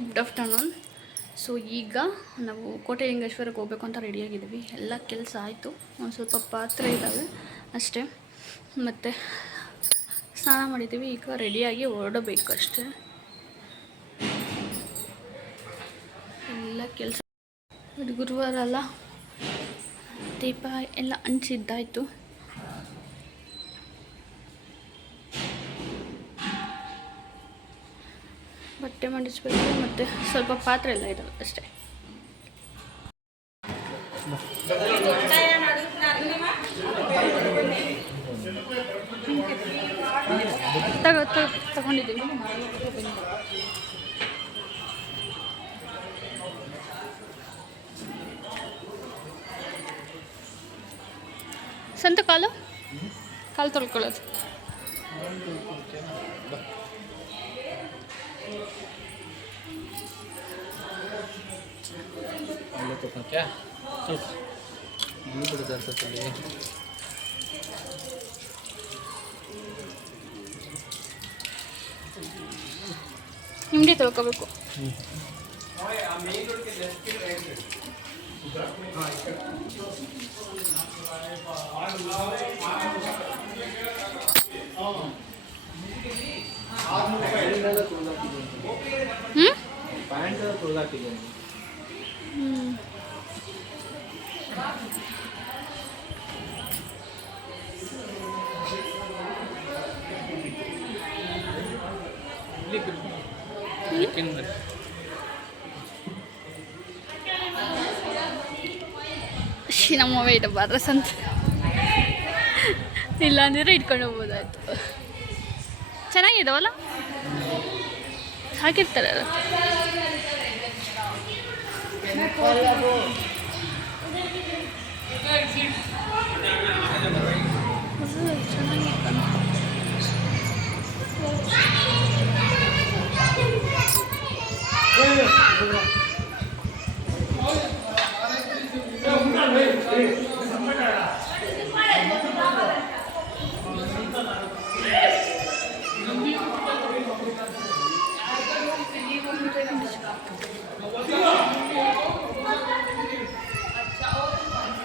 Good afternoon. So ಈಗ ನಾವು ಕೋಟೆ ಲಿಂಗೇಶ್ವರಕ್ಕೆ ಹೋಗ್ಬೇಕು ಅಂತ ರೆಡಿಯಾಗಿದ್ವಿ. ಎಲ್ಲ ಕೆಲಸ ಆಯಿತು, ಒಂದು ಸ್ವಲ್ಪ ಪಾತ್ರೆ ಇದ್ದಾವೆ ಅಷ್ಟೇ, ಮತ್ತು ಸ್ನಾನ ಮಾಡಿದ್ದೀವಿ. ಈಗ ರೆಡಿಯಾಗಿ ಹೊರಡಬೇಕು ಅಷ್ಟೇ. ಎಲ್ಲ ಕೆಲಸ ಗುರುವಾರ ಅಲ್ಲ, ದೀಪ ಎಲ್ಲ ಹಂಚಿದ್ದಾಯಿತು. ಬಟ್ಟೆ ಮಾಡಿಸ್ಬೇಕು, ಮತ್ತು ಸ್ವಲ್ಪ ಪಾತ್ರೆ ಎಲ್ಲ ಇದಾವೆ ಅಷ್ಟೇ. ತಗೊಂಡಿದ್ದೀವಿ. ಸಂತ ಕಾಲು ತೊಳ್ಕೊಳ್ಳೋದು. क्या चल दूध बड़ा ज़्यादा चलिए ನಿಮ್ಮದೇ ತೊಳ್ಕೊಬೇಕು. ಪ್ಯಾಂಟ್ ತೊಳ್ದಾಕಿದ್ದೀನಿ. ನಮ್ಮವೇ ಇದೆ ಬಾರಸ್ ಅಂತ, ಇಲ್ಲ ಅಂದಿದ್ರೆ ಇಟ್ಕೊಂಡು ಹೋಗ್ಬೋದಾಯ್ತು. ಚೆನ್ನಾಗಿದಾವಲ್ಲ, ಹಾಕಿರ್ತಾರೆ ಅದು.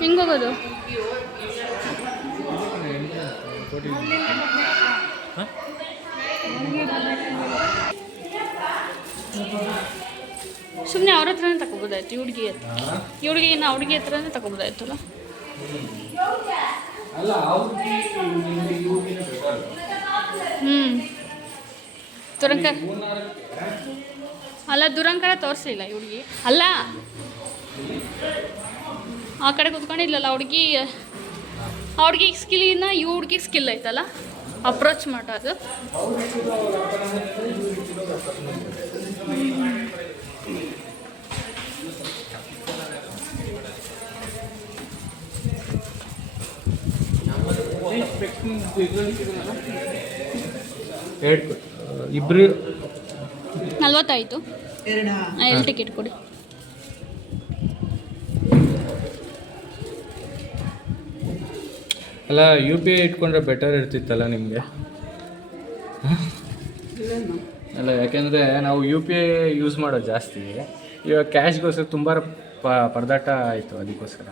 ಹೆಂಗೋಗೋದು? ಸುಮ್ಮನೆ ಅವ್ರ ಹತ್ರನೇ ತಗೋಬೋದಾಯ್ತು. ಹುಡುಗಿ ಹತ್ರನೇ ತಗೋಬೋದಾಯ್ತಲ್ಲ. ದುರಂಕಾರ ತೋರಿಸಲಿಲ್ಲ ಈ ಹುಡುಗಿ. ಅಲ್ಲ, ಆ ಕಡೆ ಕೂತ್ಕೊಂಡಿಲ್ಲಲ್ಲ ಹುಡುಗಿ. ಆ ಹುಡುಗಿಗೆ ಸ್ಕಿಲ್ಲಿನ ಈ ಹುಡುಗಿಗೆ ಸ್ಕಿಲ್ ಐತಲ್ಲ ಅಪ್ರೋಚ್ ಮಾಡೋದು. ಇಬ್ರು 40 ಆಯಿತು. 2 ಟಿಕೆಟ್ ಕೊಡಿ. ಅಲ್ಲ, UPI ಇಟ್ಕೊಂಡ್ರೆ ಬೆಟರ್ ಇರ್ತಿತ್ತಲ್ಲ ನಿಮಗೆ. ಅಲ್ಲ, ಯಾಕೆಂದರೆ ನಾವು UPI ಯೂಸ್ ಮಾಡೋದು ಜಾಸ್ತಿ. ಇವಾಗ ಕ್ಯಾಶ್ಗೋಸ್ಕರ ತುಂಬ ಪರದಾಟ ಆಯಿತು, ಅದಕ್ಕೋಸ್ಕರ.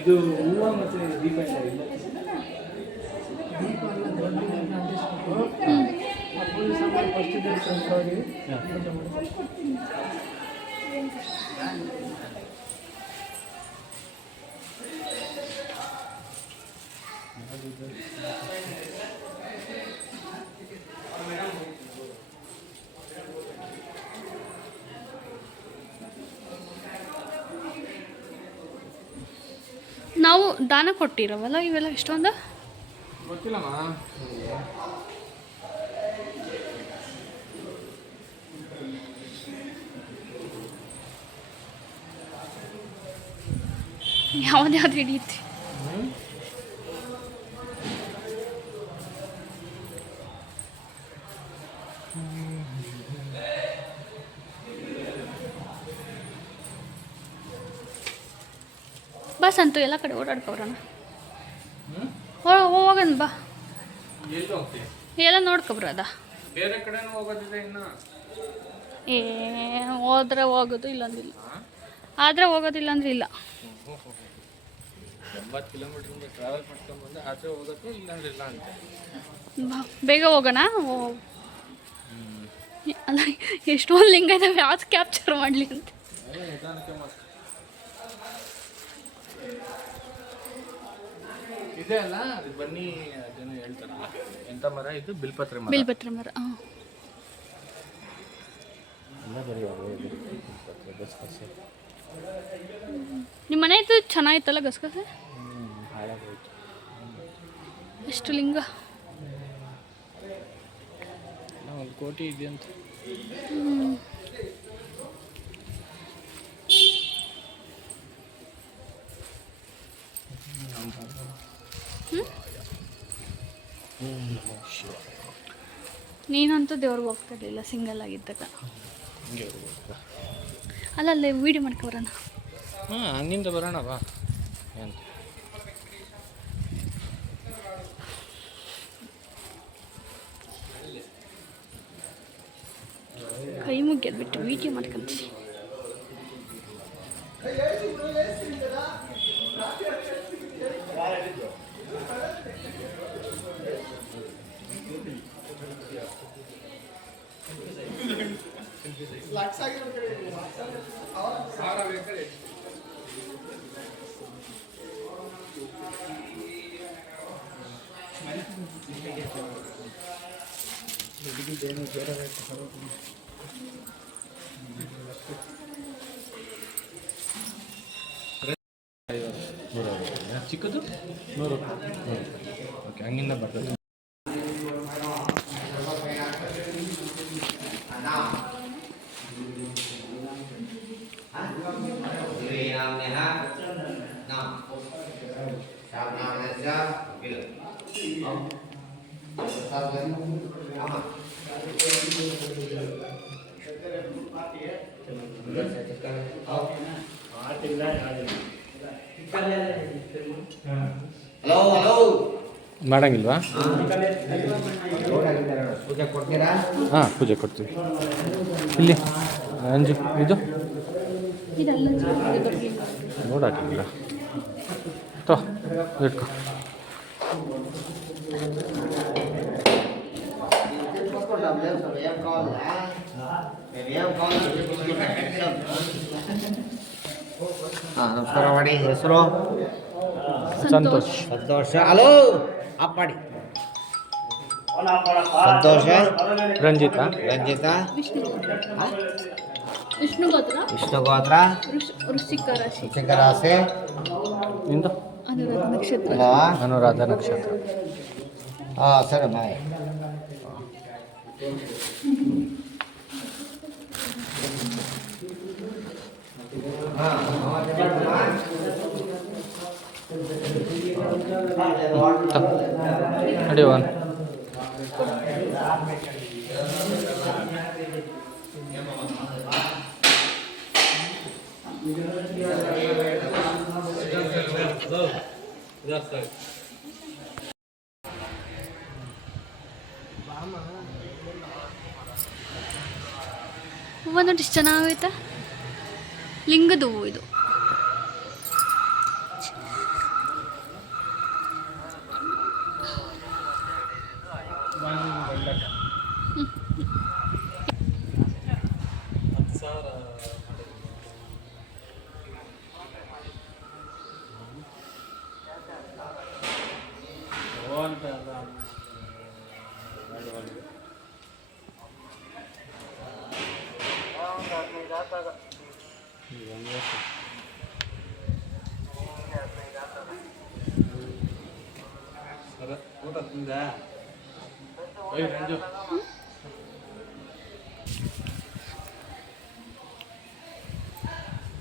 ಇದು ಹೂವು ಮತ್ತು ದೀಪ ಇಲ್ಲ. ನಾವು ದಾನ ಕೊಟ್ಟಿರವಲ್ಲ ಇವೆಲ್ಲ ಇಷ್ಟೊಂದು ಗೊತ್ತಿಲ್ಲಮ್ಮ. ಯಾವ್ದು ಹಿಡಿಯುತ್ತೆ. ಬಸ್ ಅಂತೂ ಎಲ್ಲ ಕಡೆ ಓಡಾಡ್ಕೊಬ್ರಣ ಹೋಗನ್ ಬಾ ಎಲ್ಲಿ ಹೋಗ್ತೀವಿ ಎಲ್ಲ ನೋಡ್ಕೊಬ್ರದ ಬೇರೆ ಕಡೆನೂ ಹೋಗೋದಿದೆ ಇನ್ನು ಹೋದ್ರೆ ಹೋಗೋದು ಇಲ್ಲಂದಿಲ್ಲ ಆದರೆ ಹೋಗೋದಿಲ್ಲ ಅಂದ್ರೆ ಇಲ್ಲ 80 ಕಿಲೋಮೀಟ್ರಿಂದ ಟ್ರಾವೆಲ್ ಮಾಡ್ಕೊಂಡ್ಬಂದು ಆದರೆ ಹೋಗೋದು ಇಲ್ಲಾಂದ್ರೆ ಇಲ್ಲ ಅಂತ ಬೇಗ ಹೋಗೋಣ ಅಲ್ಲ ಎಷ್ಟೊಂದು ಲಿಂಗ ಇದಾವೆ ಯಾವ್ದು ಕ್ಯಾಪ್ಚರ್ ಮಾಡಲಿ ಅಂತ ನಿಧಾನಕ್ಕೆ ಇದೆ ಅಲ್ಲ ಅದು ಬನ್ನಿ ಅದೇನೋ ಹೇಳ್ತಾರಲ್ಲ ಎಂಥ ಮರ ಇದು ಬಿಲ್ಪತ್ರೆ ಮರ ಬಿಲ್ಪತ್ರೆ ಮರ ಹಾಂ ಗಸಗಸೆ ನಿಮ್ಮ ಮನೆ ಇತ್ತು ಚೆನ್ನಾಗಿತ್ತಲ್ಲ ಗಸಗಸೆ ಹಾಳಾಗೋಯ್ತು ಎಷ್ಟು ಲಿಂಗ ಒಂದು ಕೋಟಿ ಇದೆಯಂತ ನೀನಂತೂ ದೇವ್ರಿಗೆ ಹೋಗ್ತಿರ್ಲಿಲ್ಲ ಸಿಂಗಲ್ ಆಗಿದ್ದಾಗ ಅಲ್ಲಲ್ಲೇ ವೀಡಿಯೋ ಮಾಡ್ಕೊಬರೋಣ ಹಾಂ ಹಂಗಿಂದ ಬರೋಣ ಬಾ ಅಂತ ಕೈ ಮುಗಿಯೋದು ಬಿಟ್ಟು ವೀಡಿಯೋ ಮಾಡ್ಕೊಂತೀವಿ ಚಿಕ್ಕದು 100 ಓಕೆ ಹಂಗಿಂದ ಬರ್ತದೆ ಮಾಡಂಗಿಲ್ವಾ ಹಾಂ ಪೂಜೆ ಕೊಡ್ತೀವಿ ಇಲ್ಲಿ ಅಂಜು ಇದು ನೋಡಾಕಿಲ್ಲ ತೋ ಇಟ್ಕೊ ನಮಸ್ಕಾರ ಮಾಡಿ ಹೆಸರು ಸಂತೋಷ್ ಸಂತೋಷ ಹಲೋ ಆಪ್ ಮಾಡಿ ಸಂತೋಷ ರಂಜಿತಾ ರಂಜಿತಾ ವಿಷ್ಣು ಗೋತ್ರ ವಿಷ್ಣು ಗೋತ್ರ ವೃಶ್ಚಿಕ ರಾಶಿ ವೃಶ್ಚಿಕ ರಾಶಿ ನಿಂದು ಅನುರಾಧ ನಕ್ಷತ್ರ ಅಲ್ವಾ ಅನುರಾಧ ನಕ್ಷತ್ರ ಹಾಂ ಸರಿ ಬಾಯ್ ನಡಿ ಒನ್ ಹೂವು ನೋಡಿ ಎಷ್ಟು ಚೆನ್ನಾಗೈತೆ ಲಿಂಗದ ಹೂವು ಇದು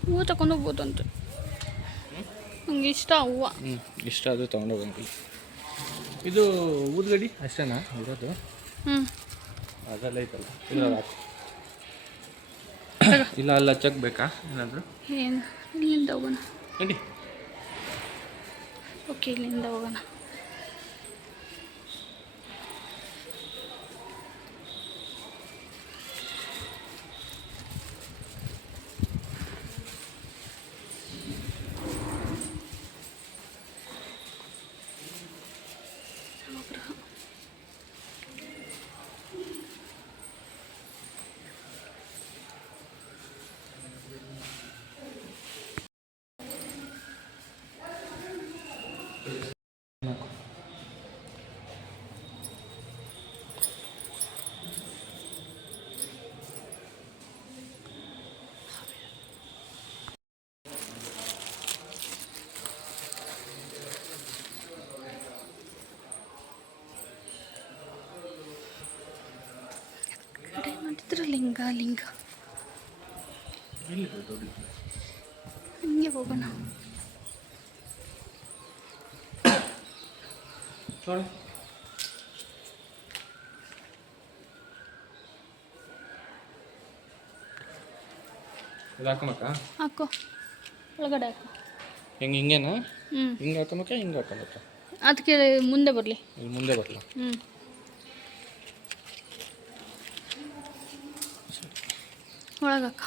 ಹೂವು ತಗೊಂಡು ಹೋಗ್ಬೋದಂತೆ ನಂಗೆ ಇಷ್ಟ ಹೂವು ಇಷ್ಟ ಅದು ತೊಗೊಂಡೋಗಂಗಿಲ್ಲ ಇದು ಊದ್ಗಡಿ ಅಷ್ಟೇನಾ ಇರೋದು ಅದೆಲ್ಲ ಐತಲ್ಲ ಇದ್ರಲ್ಲಿ ಹಾಕು ಇಲ್ಲ ಅಲ್ಲಿ ಹಚ್ಚಕ್ಕೆ ಬೇಕಾ ಏನಾದರೂ ಏನು ಇಲ್ಲಿಂದ ಹೋಗೋಣ ನಡಿ ಓಕೆ, ಇಲ್ಲಿಂದ ಹೋಗೋಣ. ಕಡೆ ನೋಡಿದ್ರೆ ಲಿಂಗ ಹಿಂಗೆ ಹೋಗೋಣ. ಇದು ಹಾಕಮಕ್ಕ? ಹಾಕೋ, ಒಳಗಡೆ ಹಾಕೋ. ಹಿಂಗೇನಾ? ಹ್ಞೂ, ಹಿಂಗೆ ಹಾಕಮಕ್ಕ, ಹಿಂಗೆ ಹಾಕಮಕ್ಕ? ಅದಕ್ಕೆ ಮುಂದೆ ಬರಲಿ. ಇಲ್ಲಿ ಮುಂದೆ ಬರಲ್ಲ? ಹ್ಞೂ, ಒಳಗಾಕ.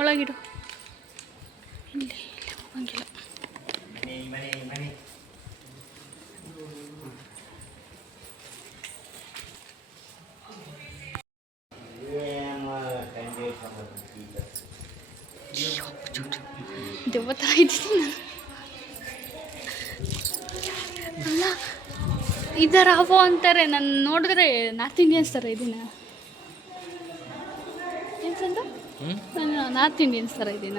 ಒಳಗಿಡು. ಇಲ್ಲಿ ಹೋಗಂಗಿಲ್ಲ. ಮನೆ ದೆವ್ವ ಥರ ಇದ್ದೀನಿ ನಾನು. ಅಲ್ಲ, ಇದರಾವೋ ಅಂತಾರೆ, ನಾನು ನೋಡಿದ್ರೆ ನಾರ್ತ್ ಇಂಡಿಯನ್ಸ್ ಥರ ಇದ್ದೀನ. ಏನ್ಸಂತ? ನಾನು ನಾರ್ತ್ ಇಂಡಿಯನ್ಸ್ ಥರ ಇದ್ದೀನ.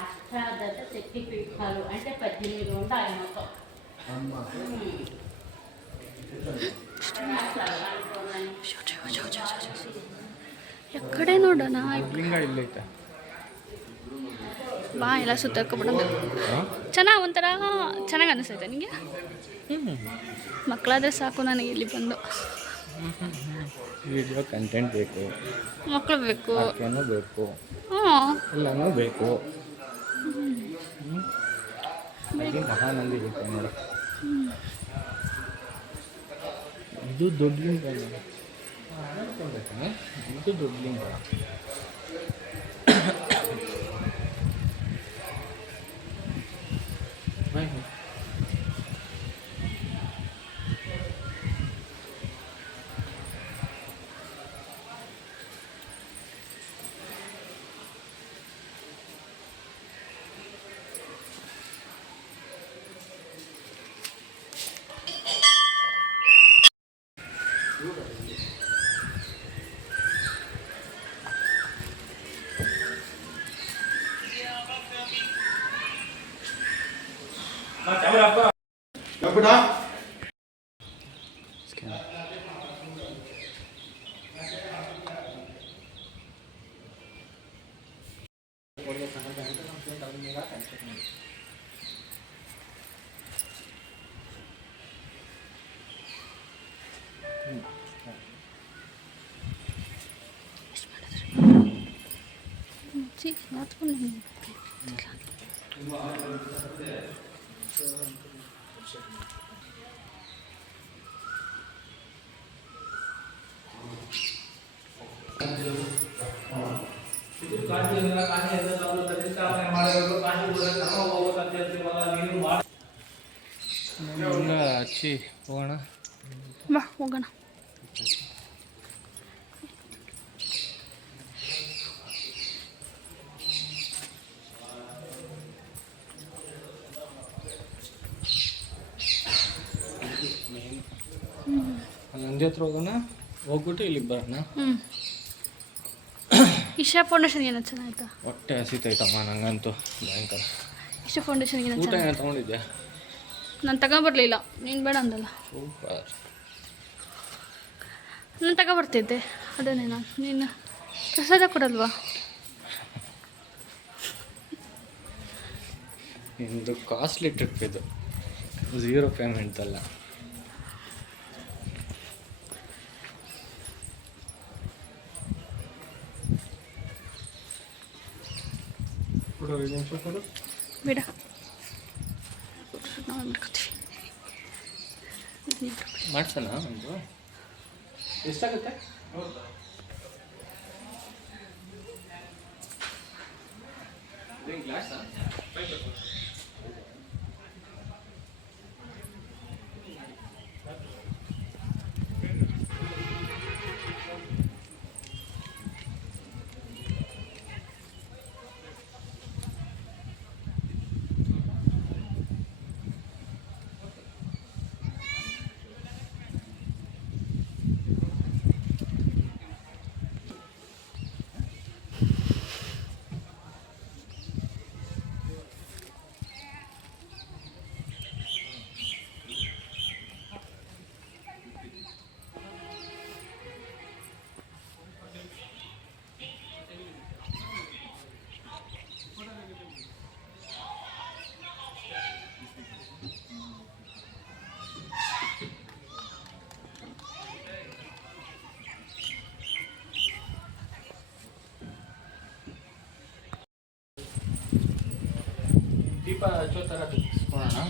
అష్టాదశ శక్తి పీఠాలు అంటే 18 ఉంటాయి మొత్తం. ಎಕ್ಕಡೆ ನೋಡೋಣ. ಲಿಂಗ ಇಲ್ಲೈತೆ. ಬಾ, ಎಲ್ಲ ಸುತ್ತಾಡ್ಕೊಬಿಡೋಣ. ಚೆನ್ನಾಗಿ ಒಂಥರ ಚೆನ್ನಾಗಿ ಅನಿಸ್ತೈತೆ ನಿಮಗೆ? ಮಕ್ಕಳಾದರೆ ಸಾಕು ನನಗೆ ಇಲ್ಲಿ ಬಂದು. ವಿಡಿಯೋ ಕಂಟೆಂಟ್ ಬೇಕು, ಮಕ್ಕಳು ಬೇಕು, ಆಕೆನೂ ಬೇಕು, ಹ್ಞೂ, ಎಲ್ಲನೂ ಬೇಕು. ಮಹಾನಂದಿ ಬೇಕು ನೋಡಿ. ಇದು ದೊಡ್ಡ ಲಿಂಗ, ಇದು ದೊಡ್ಡ ಲಿಂಗ. Sí, no te pones. ಹಚ್ಚಿ ಹೋಗೋಣ. ಬಾ, ಹೋಗೋಣ. ಅಲ್ಲಿ ನಂದಿ ಹತ್ರ ಹೋಗೋಣ, ಹೋಗ್ಬಿಟ್ಟು ಇಲ್ಲಿಗೆ ಬರೋಣ. ಹ್ಞೂ ಇಶಾ ಫೌಂಡೇಶನ್ಗೆ ಏನೋ ಚೆನ್ನಾಯ್ತಾ? ಹೊಟ್ಟೆ ಹಸಿತೈತಮ್ಮ ನಂಗಂತೂ ಭಯಂಕರ. ಇಶಾ ಫೌಂಡೇಶನ್ಗೆ ಏನೋ ಊಟ ಚೆನ್ನಾಗಿ ಏನೋ ತೊಗೊಂಡಿದ್ಯಾ? ನಾನು ತಗೊಂಬರ್ಲಿಲ್ಲ, ನೀನು ಬೇಡ ಅಂದಲ್ಲ. ಸೂಪರ್. ನಾನು ತಗೊಬರ್ತಿದ್ದೆ, ಅದನ್ನೇ ನಾನು. ನೀನು ಪ್ರಸಾದ ಕೊಡಲ್ವಾ? ನಿಮ್ಮದು ಕಾಸ್ಟ್ಲಿ ಟ್ರಿಪ್ ಇದು, 0 ಪೇಮೆಂಟ್ ಅಲ್ಲ. ಬೇಡ, ನಾವು ಮಾಡ್ಕೊತೀವಿ. ಮಾಡ್ಸೋಣ ಒಂದು? ಎಷ್ಟಾಗುತ್ತೆ? ಗ್ಲಾಸಾ? ದೀಪ ಹಚ್ಚೋ ಥರ ತೆಗೆಸ್ಕೊಳ್ಳೋಣ.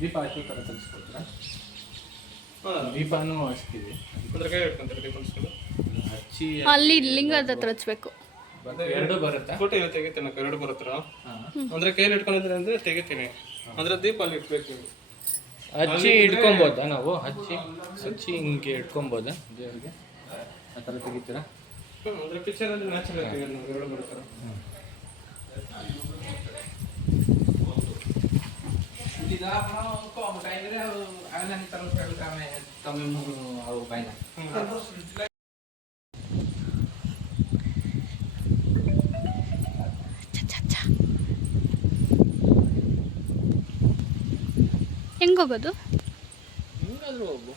ದೀಪ ಹಚ್ಚೋ ಥರ ತೆಗೆಸ್ಕೊಡ್ತೀರಾ? ಹಾಂ, ದೀಪನೂ ಹಚ್ತೀವಿ. ಅಂದ್ರೆ ಕೈ ಇಟ್ಕೊಂತಾರೆ ದೀಪ ಹಚ್ಕೊಂಡು. ಹಚ್ಚಿ ಅಲ್ಲಿ ಲಿಂಗದ ಹತ್ರ ಹಚ್ಬೇಕು. ಎರಡು ಬರುತ್ತಾ? ಫೋಟೋ ಏನೋ ತೆಗಿತೀನಿ, ಎರಡು ಬರುತ್ತರ. ಅಂದ್ರೆ ಕೈಲಿ ಇಟ್ಕೊಂಡಿದ್ರೆ ಅಂದ್ರೆ ತೆಗಿತೀನಿ. ಅಂದ್ರೆ ದೀಪ ಅಲ್ಲಿ ಇಟ್ಬೇಕು ನೀವು. ಹಚ್ಚಿ ಇಟ್ಕೊಬೋದಾ ನಾವು? ಹಚ್ಚಿ ಹಿಂಗೆ ಇಟ್ಕೊಬೋದಾ ದೇವ್ರಿಗೆ? ಆ ಥರ ತೆಗಿತೀರಾ? ಅಂದ್ರೆ ಪಿಕ್ಚರಲ್ಲಿ ನ್ಯಾಚುರಲ್ ತೆಗೆದು ನಾವು ಎರಡು ಬರುತ್ತರ. ಹೆಂಗೆ ಹೋಗೋದು? ಹಿಂಗಾದ್ರೂ ಹೋಗು.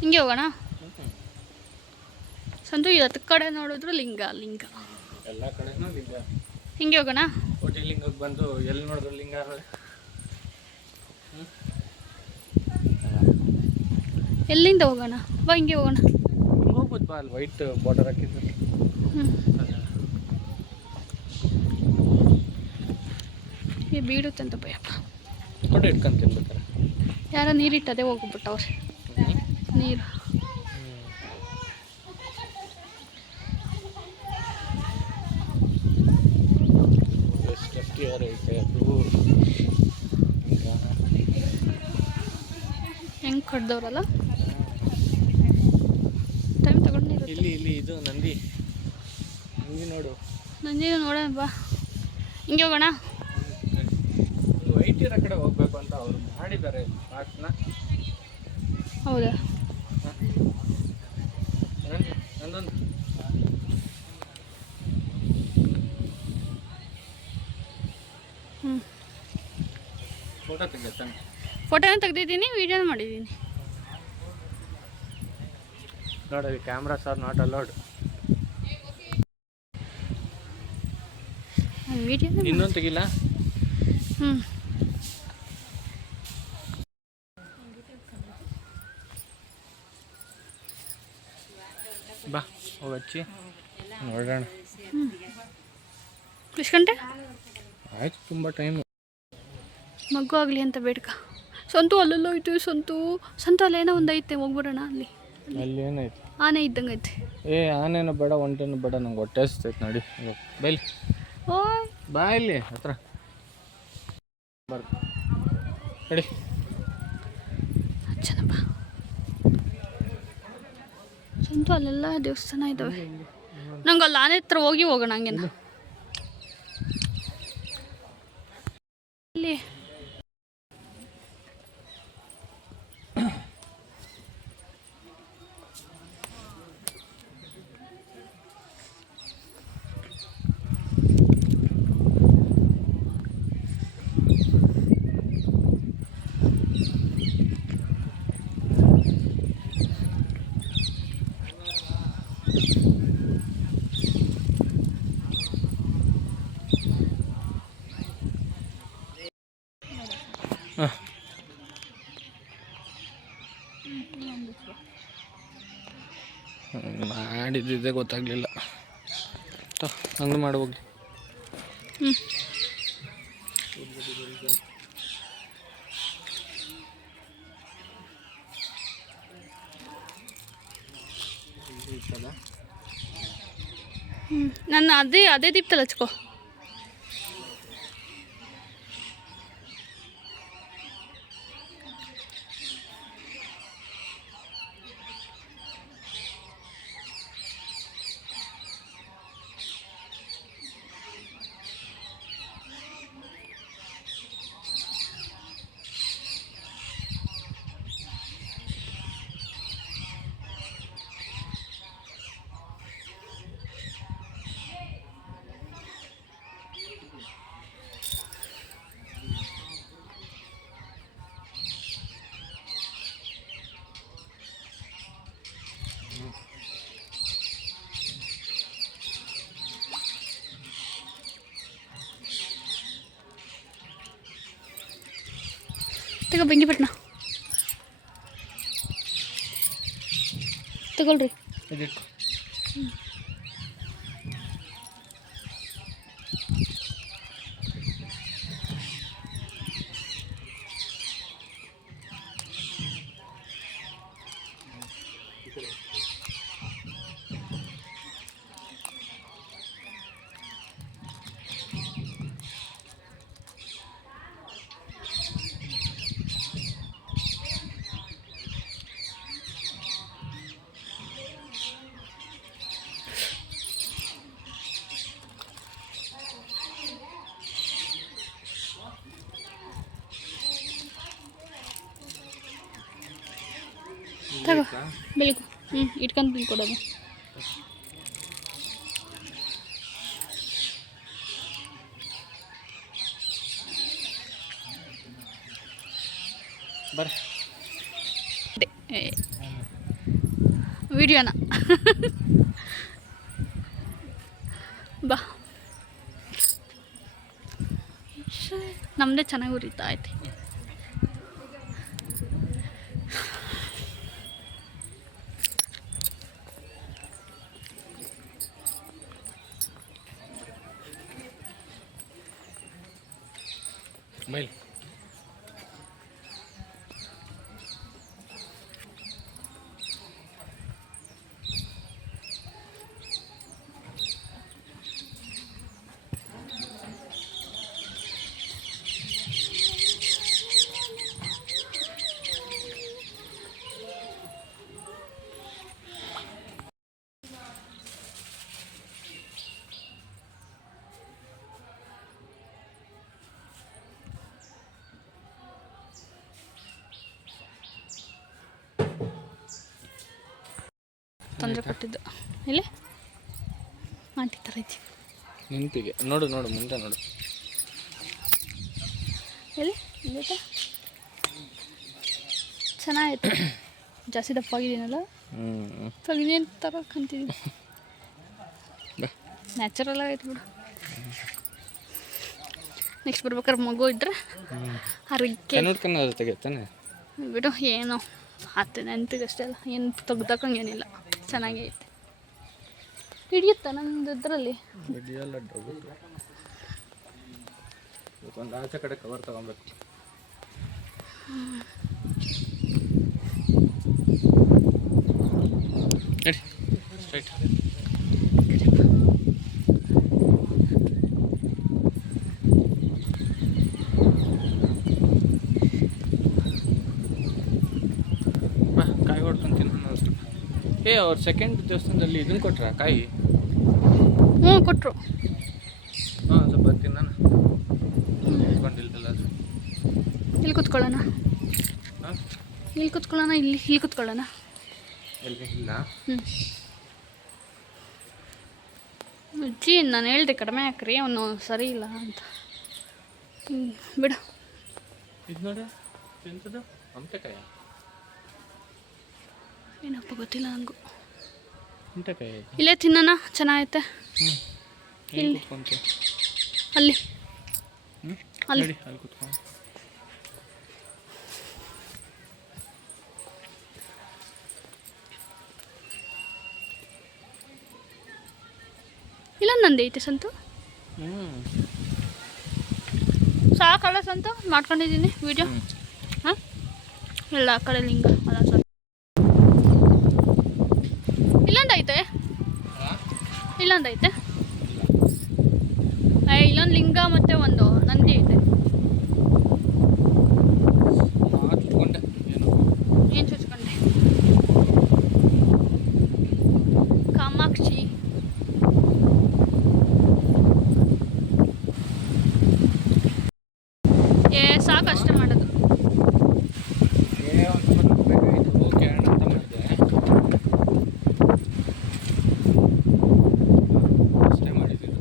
ಹಿಂಗೆ ಹೋಗೋಣ. ಸಂತು ಹತ್ತು ಕಡೆ ನೋಡಿದ್ರು ಲಿಂಗ ಲಿಂಗ, ಎಲ್ಲ ಕಡೆನೂ ಲಿಂಗ. ಹಿಂಗೆ ಹೋಗೋಣ. ಕೋಟಿ ಲಿಂಗಕ್ಕೆ ಬಂದು ಎಲ್ಲಿ ನೋಡಿದ್ರು ಲಿಂಗ. ಎಲ್ಲಿಂದ ಹೋಗೋಣ? ಬಾ ಹಿಂಗೆ ಹೋಗೋಣ. ಹೋಗ್ಬೋದು ಬಾ, ಅಲ್ಲಿ ವೈಟ್ ಬಾರ್ಡರ್ ಹಾಕಿದ್ರು. ಈ ಬೀಡುತ್ತೆ ಅಂತ ಭಯಪ್ಪ. ಫೋಟೋ ಇಟ್ಕೊಂತೀನಿ ಬೇಕಾರೆ. ಯಾರೋ ನೀರಿಟ್ಟದೆ ಹೋಗ್ಬಿಟ್ಟವ್ರೆ ನೀರು. ಹೆಂಗೆ ಕಡ್ದವ್ರಲ್ಲ, ಟೈಮ್ ತಗೊಂಡು ಇಲ್ಲಿ ಇದು ನಂದಿ ನೋಡು. ನಂದಿನ ನೋಡೋಣ ಬಾ, ಹಿಂಗೆ ಹೋಗೋಣ. ವೈಟ್ ಇರೋ ಕಡೆ ಹೋಗ್ಬೇಕು ಅಂತ ಅವ್ರು ಮಾಡಿದ್ದಾರೆ ಪಾರ್ಕ್ನ. ಹೌದಾ? ನಂದೊಂದು ಫೋಟೋ ತೆಗಿತಾನೆ. ಫೋಟೋನ ತೆಗ್ದಿದ್ದೀನಿ, ವೀಡಿಯೋನ ಮಾಡಿದ್ದೀನಿ. ನೋಡಿ, cameras are not allowed. Video ಇನ್ನೊಂದು ತೆಗಿಲ್ಲ. ಬಾ ಹೋಗಿ ಹಚ್ಚಿ ನೋಡೋಣ. ಎಷ್ಟು ಗಂಟೆ ಆಯ್ತು, ತುಂಬ ಟೈಮು. ಮಗು ಆಗಲಿ ಅಂತ ಬೇಡ್ಕ. ಸಂತು ಅಲ್ಲೆಲ್ಲೋ ಐತೆ. ಸಂತು ಅಲ್ಲೇನೋ ಒಂದು ಐತೆ, ಹೋಗ್ಬಿಡೋಣ. ಅಲ್ಲಿ ಏನಾಯ್ತು? ಆನೆ ಇದ್ದಂಗೆ ಐತೆ. ಆನೇನು ಬೇಡ, ಒಂಟೇನು ಬೇಡ, ನಂಗೆ ಹೊಟ್ಟೆ ಹಸ್ತೈತೆ. ನೋಡಿ ಬೈಲಿ, ಓ ಬಾ ಇಲ್ಲಿ ಹತ್ರ ನಡಿ. ಚೆನ್ನಪ್ಪ, ಸಂತು ಅಲ್ಲೆಲ್ಲ ದೇವಸ್ಥಾನ ಇದ್ದಾವೆ. ನಂಗೆ ಅಲ್ಲಿ ಆನೆ ಹತ್ರ ಹೋಗೋಣ ಹಂಗೇನ. ಇಲ್ಲಿ ಹಾಂ ಮಾಡಿದ್ದಿದ್ದೆ ಗೊತ್ತಾಗಲಿಲ್ಲ. ಹಂಗೆ ಮಾಡಿ ಹೋಗಿ. ಹ್ಞೂ ನನ್ನ ಅದೇ ದೀಪ್ತಲ್ಲ ಹಚ್ಕೋ. ತಗೋ ಬೆಂಕಿ ಪಟ್ನ ತಗೊಳ್ರಿ. ತಗೋ ಬೆಳಕು. ಇಟ್ಕೊಂಡು ಕೊಡೋದು. ಬರ್ರಿ ವಿಡಿಯೋನ ಬಾ. ನಮ್ಮದೇ ಚೆನ್ನಾಗಿ ಉರಿತಾ ಐತೆ. ಮೇಲೆ ತೊಂದರೆ ಕೊಟ್ಟಿದ್ದು ಇಲ್ಲಿ ಆಂಟಿ ಥರ ಐತಿ. ನಿಂತಿಗೆ ನೋಡು ನೋಡು ಮುಂದೆ ನೋಡು. ಎಲ್ಲಿ ಗೊತ್ತಾ ಚೆನ್ನಾಗೈತೆ. ಜಾಸ್ತಿ ದಪ್ಪಾಗಿದ್ದೀನಲ್ಲ, ತಗಿದೇನು ಥರ ಕಂತಿದ್ದೀನಿ. ನ್ಯಾಚುರಲ್ ಆಗೈತೆ ಬಿಡು. ನೆಕ್ಸ್ಟ್ ಬರ್ಬೇಕಾದ್ರೆ ಮಗು ಇದ್ರೆ ಹರಕೆ ತೆಗಿತಾನೆ ಬಿಡು. ಏನು ಹತ್ತು ನೆನಪಿಗೆ ಅಷ್ಟೇ ಅಲ್ಲ, ಏನು ತೆಗ್ದಕ್ಕಂಗೇನಿಲ್ಲ. ಚೆನ್ನಾಗೇ ಐತೆ. ಹಿಡಿಯುತ್ತಾ ನಂದು ಇದರಲ್ಲಿ ಹಿಡಿಯಲ್ಲ. ಒಂದು ಆಚೆ ಕಡೆ ಕವರ್ ತಗೊಬೇಕು. ನಡಿ ಸ್ಟ್ರೈಟ್. ಬಾ ಕಾಯಿ ಹೊಡ್ಕೊಂತೀನಿ ನಾನು ಸ್ವಲ್ಪ. ಅವ್ರು ಸೆಕೆಂಡ್ ದೇವಸ್ಥಾನದಲ್ಲಿ ಇದನ್ನು ಕೊಟ್ರಾ ಕಾಯಿ? ಹ್ಞೂ ಕೊಟ್ಟರು. ಹಾಂ ಸ್ವಲ್ಪ ತಿನ್ನೋಣ. ಇಲ್ದಿಲ್ಲ ಅದು ಇಲ್ಲಿ ಕೂತ್ಕೊಳ್ಳೋಣ. ಹಾಂ ಇಲ್ಲಿ ಕೂತ್ಕೊಳ್ಳೋಣ. ಇಲ್ಲಿ ಕೂತ್ಕೊಳ್ಳೋಣ. ಎಲ್ಲಿ ಇಲ್ಲ. ಅಜ್ಜಿ ನಾನು ಹೇಳಿದೆ ಕಡಿಮೆ ಹಾಕ್ರಿ, ಅವನು ಸರಿ ಇಲ್ಲ ಅಂತ. ಬಿಡು. ಇದು ನೋಡಿ ತಿಂತದು ಅಮಟೆಕಾಯಿ. ಏನಪ್ಪ ಗೊತ್ತಿಲ್ಲ ನನಗೂ. ಅಮಟೆಕಾಯಿ ಇಲ್ಲೇ ತಿನ್ನೋಣ, ಚೆನ್ನಾಗೈತೆ. ಇಲ್ಲಿ ಅಲ್ಲಿ ಅಲ್ಲಿ ಅಲ್ಲಿ ಅಲ್ಲಿ ಕೂತ್ಕೊಂಡು ಇಲ್ಲೊಂದು ನಂದಿ ಐತೆ ಸಂತು. ಸಾಕಲ್ಲ ಸಂತು, ಮಾಡ್ಕೊಂಡಿದ್ದೀನಿ ವಿಡಿಯೋ. ಹಾಂ, ಎಲ್ಲ ಆ ಕಡೆ ಲಿಂಗ ಅಲ್ಲ ಸ್ವಲ್ಪ. ಇಲ್ಲೊಂದೈತೆ, ಇಲ್ಲೊಂದೈತೆ. ಇಲ್ಲೊಂದು ಲಿಂಗ ಮತ್ತು ಒಂದು ನಂದಿ ಐತೆ. ಏನು ಚುಚ್ಕೊಂಡೆ? ಕಾಮಾಕ್ಷಿ. ಸಾಕಷ್ಟೇ ಮಾಡೋದು. ಅಷ್ಟೇ ಮಾಡಿದ್ದೀವಿ.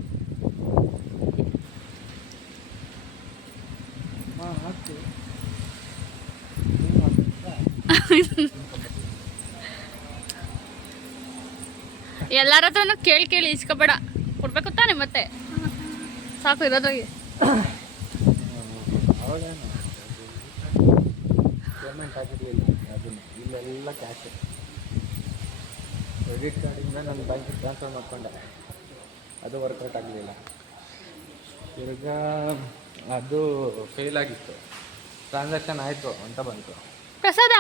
ಎಲ್ಲರ ಹತ್ರನೂ ಕೇಳಿ ಇಸ್ಕೊಬೇಡ, ಕೊಡ್ಬೇಕು ತಾನೆ ಮತ್ತೆ. ಸಾಕು ಇರೋದ್ರಾಗೆ. ಪೇಮೆಂಟ್ ಆಗಿರಲಿಲ್ಲ ಅದನ್ನು, ಇಲ್ಲೆಲ್ಲ ಕ್ಯಾಶ್. ಕ್ರೆಡಿಟ್ ಕಾರ್ಡಿಂದ ನನ್ನ ಬ್ಯಾಂಕಿಗೆ ಟ್ರಾನ್ಸ್ಫರ್ ಮಾಡಿಕೊಂಡೆ, ಅದು ವರ್ಕೌಟ್ ಆಗಲಿಲ್ಲ. ಇವಾಗ ಅದು ಫೇಲ್ ಆಗಿತ್ತು, ಟ್ರಾನ್ಸಾಕ್ಷನ್ ಆಯಿತು ಅಂತ ಬಂತು. ಪ್ರಸಾದ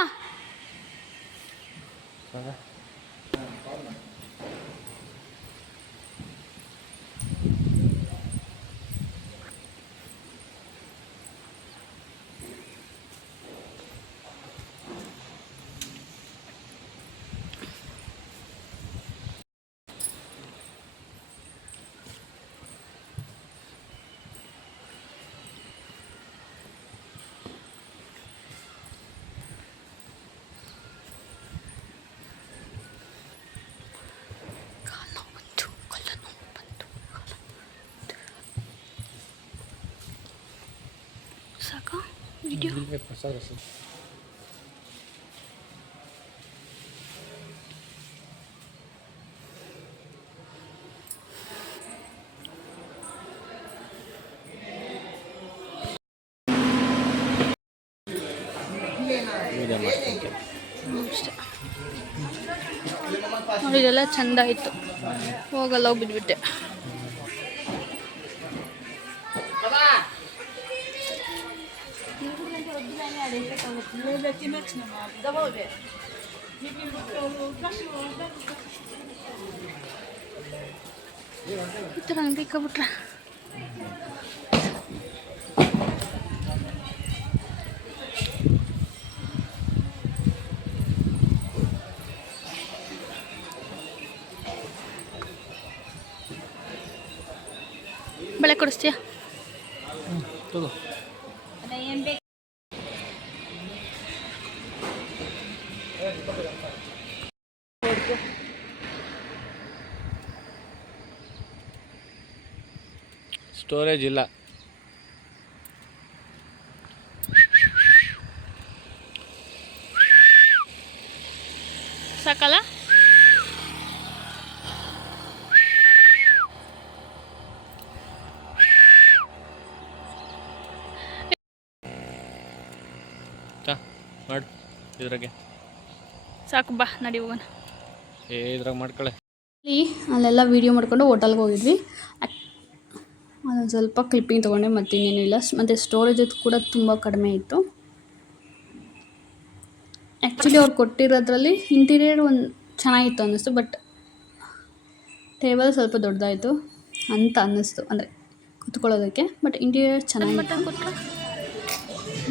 ಸಾಕಾ ವಿಡಿಯೋ? ಪ್ರಸಾದ ಅಷ್ಟೇ ನೋಡಿ, ಇದೆಲ್ಲ ಚೆಂದ ಆಯಿತು. ಹೋಗಲ್ಲ, ಬಿದ್ದುಬಿಟ್ಟೆ. ಈ ಥರ ಬೇಕಾಗ್ಬಿಟ್ರೆ ಬಳೆ ಕೊಡಿಸ್ತೀಯಾ? ತಗೋ. ಸ್ಟೋರೇಜ್ ಇಲ್ಲ. ಸಾಕಲ್ಲ? ಮಾಡು ಇದ್ರಾಗೆ. ಸಾಕು, ಬಾ ನಡಿ ಹೋಗೋಣ. ಇದ್ರಾಗ ಮಾಡ್ಕೊಳ್ಳೆ. ಅಲ್ಲೆಲ್ಲ ವೀಡಿಯೋ ಮಾಡ್ಕೊಂಡು ಹೋಟೆಲ್ಗೆ ಹೋಗಿದ್ವಿ. ಅದೊಂದು ಸ್ವಲ್ಪ ಕ್ಲಿಪ್ಪಿಂಗ್ ತೊಗೊಂಡೆ, ಮತ್ತು ಇನ್ನೇನು ಇಲ್ಲ. ಮತ್ತು ಸ್ಟೋರೇಜ್ ಕೂಡ ತುಂಬ ಕಡಿಮೆ ಇತ್ತು. ಆ್ಯಕ್ಚುಲಿ ಅವ್ರು ಕೊಟ್ಟಿರೋದ್ರಲ್ಲಿ ಇಂಟೀರಿಯರ್ ಒಂದು ಚೆನ್ನಾಗಿತ್ತು ಅನ್ನಿಸ್ತು, ಬಟ್ ಟೇಬಲ್ ಸ್ವಲ್ಪ ದೊಡ್ಡದಾಯಿತು ಅಂತ ಅನ್ನಿಸ್ತು, ಅಂದರೆ ಕೂತ್ಕೊಳ್ಳೋದಕ್ಕೆ. ಬಟ್ ಇಂಟೀರಿಯರ್ ಚೆನ್ನಾಗಿತ್ತು.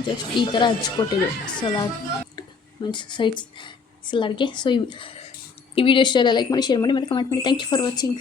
ಜಸ್ಟ್ ಈ ಥರ ಹಚ್ಕೊಟ್ಟಿದೆ ಸಲಾಡ್, ಮೀನ್ಸ್ ಸೈಡ್ಸ್ ಸಲಾಡ್ಗೆ. ಸೊ ಈ ವಿಡಿಯೋ ಇಷ್ಟ ಲೈಕ್ ಮಾಡಿ, ಶೇರ್ ಮಾಡಿ, ಮತ್ತು ಕಮೆಂಟ್ ಮಾಡಿ. Thank you for watching.